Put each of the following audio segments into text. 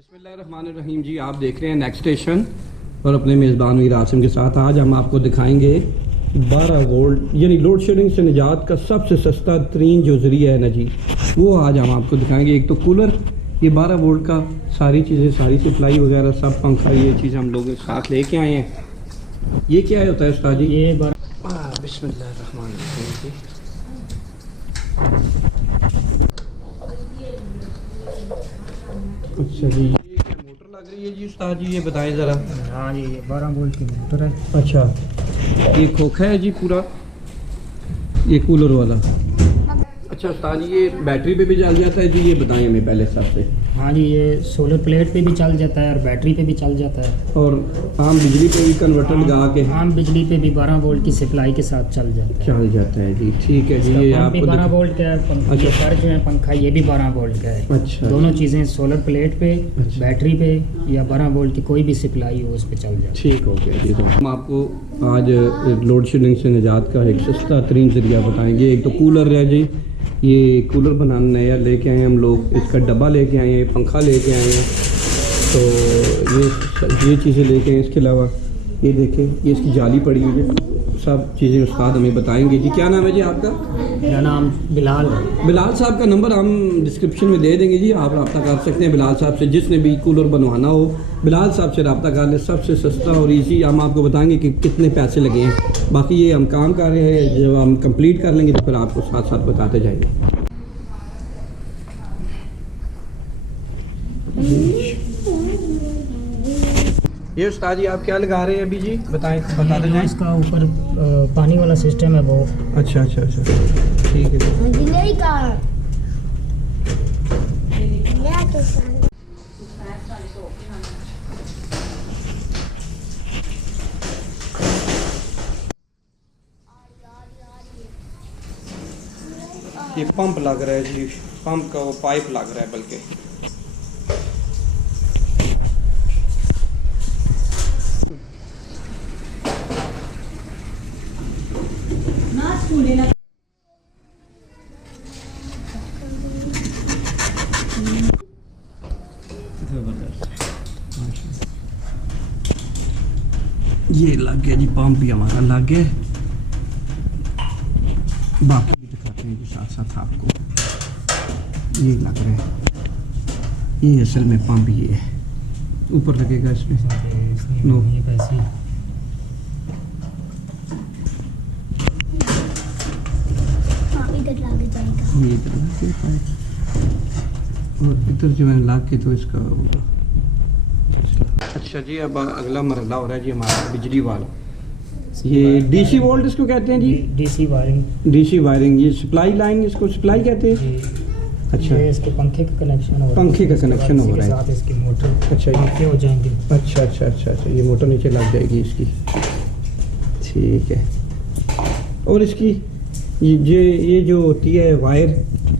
बिस्मिल्लाहिर्रहमानिर्रहीम जी, आप देख रहे हैं नेक्स्ट स्टेशन और अपने मेज़बान वीर आसिम के साथ आज हम आपको दिखाएंगे 12 वोल्ट यानी लोड शेडिंग से निजात का सबसे सस्ता तरीन जो ज़रिया है ना जी, वो आज हम आपको दिखाएंगे। एक तो कूलर, ये 12 वोल्ट का सारी चीज़ें, सारी सप्लाई वगैरह सब, पंखा, ये चीज़ हम लोग साथ लेके आए हैं। ये क्या होता है उस्ताद जी? ये बिस्मिल्लाहिर्रहमानिर्रहीम जी, अच्छा जी, ये क्या मोटर लग रही है जी उस्ताद जी, ये बताएं ज़रा। हाँ जी, ये 12 वोल्ट की मोटर है। अच्छा, ये खोखा है जी पूरा, ये कूलर वाला। अच्छा उस्ताद जी, ये बैटरी पे भी चल जाता है जी, ये बताएं हमें पहले सबसे। हाँ जी, ये सोलर प्लेट पे भी चल जाता है और बैटरी पे भी चल जाता है, और आम बिजली पे भी कन्वर्टर लगा के आम बिजली पे भी 12 वोल्ट की सप्लाई के साथ चल जाता है जी। ठीक है जी, ये पंप भी आपको 12 वोल्ट का है। अच्छा। ये पर जो है पंखा, ये भी 12 वोल्ट का है। अच्छा, दोनों चीज़ें सोलर प्लेट पे, अच्छा। बैटरी पे या 12 वोल्ट की कोई भी सप्लाई हो उस पर चल जाती है। ठीक हो गया जी। तो हम आपको आज लोड शेडिंग से निजात का एक सस्ता तरीन ज़रिया बताएंगे। एक तो कूलर है जी, ये कूलर बनाना नया लेके आए हैं हम लोग, इसका डब्बा लेके आए हैं, पंखा लेके आए हैं, तो ये चीज़ें लेके आए हैं। इसके अलावा ये देखें, ये इसकी जाली पड़ी हुई है, सब चीज़ें उस्ताद हमें बताएंगे जी। क्या नाम है जी आपका? मेरा नाम बिलाल है। बिलाल साहब का नंबर हम डिस्क्रिप्शन में दे देंगे जी, आप रब्ता कर सकते हैं बिलाल साहब से। जिसने भी कूलर बनवाना हो बिलाल साहब से रब्ता कर ले, सबसे सस्ता और इजी हम आपको बताएंगे कि कितने पैसे लगे हैं। बाकी ये हम काम कर रहे हैं, जब हम कंप्लीट कर लेंगे तो फिर आपको साथ साथ बताते जाएंगे। ये उस्ताद जी आप क्या लगा रहे हैं अभी जी, बताएं, बताते जाएं। इसका ऊपर पानी वाला सिस्टम है वो। अच्छा, ठीक है। ये पंप लग रहा है जी, पंप का वो पाइप लग रहा है बल्कि। ये लग गया जी, पंप भी हमारा लग गया। बाकी भी दिखाते हैं जी साथ साथ आपको। ये लग रहा है, ये असल में पंप ये है, ऊपर लगेगा इसमें। नो, ये पैसे ये इधर लग के पाइप, और इधर जो है लाग के तो इसका होगा। अच्छा जी, अब अगला मरहला हो रहा है जी हमारा बिजली वाला। ये डीसी वोल्ट इसको कहते हैं जी, डीसी वायरिंग। डीसी वायरिंग, ये सप्लाई लाइन, इसको सप्लाई कहते हैं। अच्छा, ये इसके पंखे का कनेक्शन हो रहा है। पंखे का कनेक्शन हो रहा है, साथ इसकी मोटर। अच्छा, पंखे हो जाएंगे। अच्छा, ये मोटर नीचे लग जाएगी इसकी। ठीक है। और इसकी ये जो होती है वायर,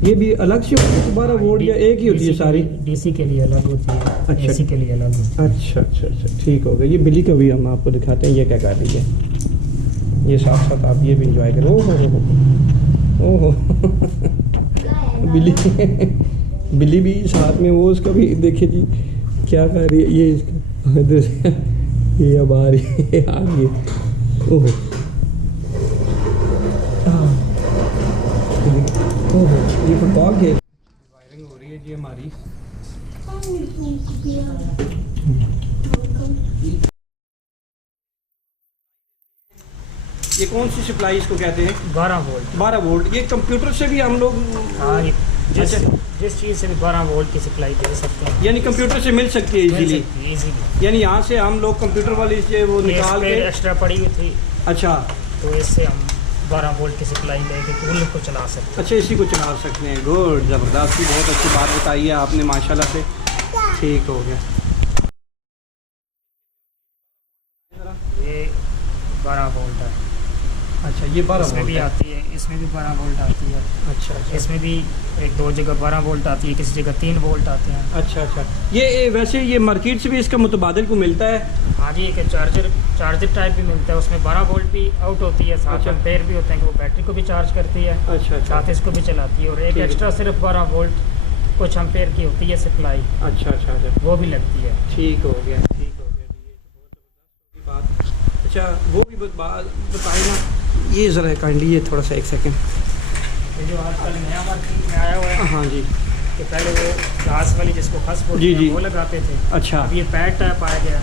ये भी अलग से होती है 12 वोल्ट या एक ही होती है सारी? डीसी के लिए अलग होती है, अच्छा, एसी के लिए अलग होती है। अच्छा, ठीक हो गया। ये बिल्ली का भी हम आपको दिखाते हैं, ये क्या कर रही है। ये साथ साथ आप ये भी इंजॉय करो। ओहो बिल्ली भी साथ में, वो उसका भी देखिए जी क्या कर रही है। ये इसका इधर से ये अब आ रही है आगे। ओहो ये फुटबॉल खेल वायरिंग हो रही है जी हमारी। ये कौन सी सप्लाई इसको कहते हैं? 12 वोल्ट। 12 वोल्ट। ये कंप्यूटर से भी हम लोग, हाँ, जिस चीज़ से भी 12 वोल्ट की सप्लाई दे सकते हैं, यानी कंप्यूटर से मिल सकती है इजीली। यानी यहाँ से हम लोग कंप्यूटर वाली से वो निकाल के, एक्स्ट्रा पड़ी हुई थी। अच्छा, तो इससे हम 12 वोल्ट की सप्लाई लेके कूलर को चला सकते हैं। अच्छा, इसी को चला सकते हैं। गुड, ज़बरदस्त, बहुत अच्छी बात बताई है आपने माशाल्लाह से। ठीक हो गया। ये 12 वोल्ट है। अच्छा, ये 12 इसमें भी आती है, इसमें भी 12 वोल्ट आती है। अच्छा, इसमें भी एक दो जगह 12 वोल्ट आती है, किसी जगह 3 वोल्ट आते हैं। अच्छा, ये वैसे ये मार्केट से भी इसका मुतबादिल को मिलता है? हाँ जी, एक चार्जर टाइप भी मिलता है, उसमें 12 वोल्ट भी आउट होती है, साथ अच्छा। एम्पेयर भी होते हैं कि वो बैटरी को भी चार्ज करती है, अच्छा, साथ इसको भी चलाती है। और एक एक्स्ट्रा सिर्फ 12 वोल्ट कुछ एम्पेयर की होती है सप्लाई, अच्छा अच्छा अच्छा, वो भी लगती है। ठीक हो गया ठीक हो गया जी, ये तो बहुत ज़बरदस्त होगी बात। अच्छा वो भी बात बताएं ना, ये ज़रा काइंडली ये थोड़ा सा एक सेकंड। ये जो आजकल नया मार्केट में आया हुआ है हाँ जी, कि पहले वो घास वाली जिसको खस बोलते जी, हैं जी। वो लगाते थे, अच्छा अब ये पैड टाइप आ गया।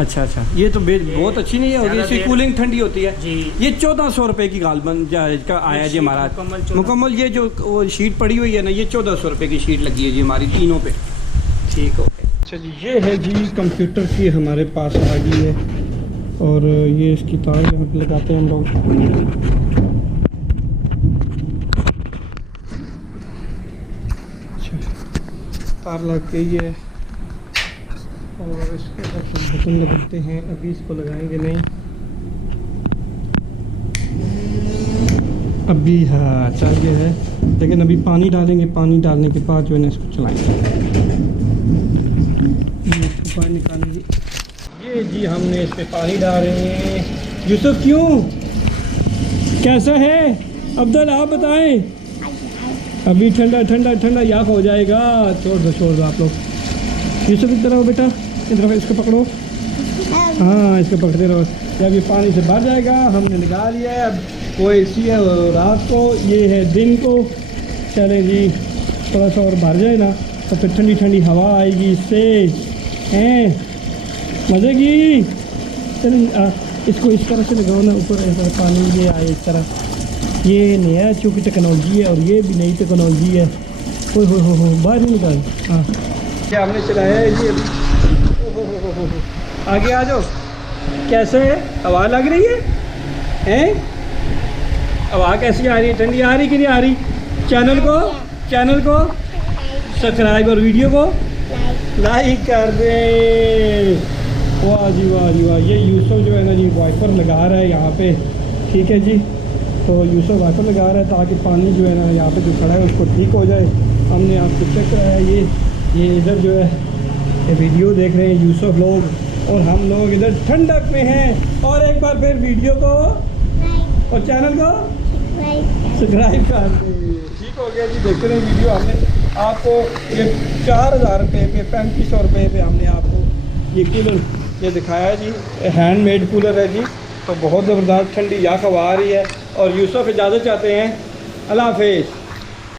अच्छा अच्छा, ये तो बहुत अच्छी नहीं है होगी, ज़्यादा इसकी देर- कूलिंग ठंडी होती है। जी, ये 1400 रुपये की गालबन का आया जी शीट हमारा मुकम्मल 1400 मुकम्मल। ये जो वो शीट पड़ी हुई है ना, ये 1400 रुपये की शीट लगी है जी हमारी तीनों पे। ठीक हो गया। अच्छा जी, ये है जी कंप्यूटर की हमारे पास आ गई है, और ये इसकी तार यहाँ पे लगाते हैं हम लोग। अच्छा, तार लग गई है और इसके ऊपर बटन लगाते हैं। अभी इसको लगाएंगे नहीं अभी, हाँ चल गया है, लेकिन अभी पानी डालेंगे, पानी डालने के बाद जो है ना इसको चलाएंगे। ये इसको पानी निकालेंगे। ये जी हमने इस पे पानी डाल रहे हैं। यूसुफ क्यों, कैसा है अब्दुल, आप बताएं। अभी ठंडा ठंडा ठंडा याक हो जाएगा। छोड़ दो आप लोग। यूसुफ इधर आओ बेटा, इधर इसको पकड़ो। हाँ इसको पकड़ते रहो। जब ये पानी से भर जाएगा, हमने निकाल लिया है। अब वो एसी है रात को, ये है दिन को। चले जी, थोड़ा सा और भर जाए ना तो फिर ठंडी ठंडी हवा आएगी इससे, हैं मज़े की। चलें इसको इस तरह से लगाओ ना ऊपर, ऐसा पानी ये आए इस तरह। ये नया चूँकि टेक्नोलॉजी है और ये भी नई टेक्नोलॉजी है। हो बाहर ही निकाल। हाँ क्या हमने चलाया है ये अभी। आगे आ जाओ। कैसे है, हवा लग रही है हैं? हवा कैसी आ रही है, ठंडी आ रही कि नहीं आ रही? चैनल को सब्सक्राइब और वीडियो को लाइक कर दे। वाह जी वाह जी वाह। ये यूसुफ जो है ना जी वाइपर लगा रहा है यहाँ पे, ठीक है जी। तो यूसुफ वाइपर लगा रहा है ताकि पानी जो है ना यहाँ पे जो खड़ा है उसको ठीक हो जाए। हमने आपको चेक कराया। ये इधर जो है ये वीडियो देख रहे हैं यूसुफ लोग, और हम लोग इधर ठंडक में हैं। और एक बार फिर वीडियो को और चैनल को सब्सक्राइब कर दें। ठीक हो गया जी, देखते रहे वीडियो। हमने आपको ये 4000 रुपये पे, 3500 रुपये पे हमने आपको ये कूलर ये दिखाया जी। हैंडमेड कूलर है जी। तो बहुत ज़बरदस्त ठंडी या हवा आ रही है। और यूसुफ इजाज़त चाहते हैं। अल्लाह हाफिज़।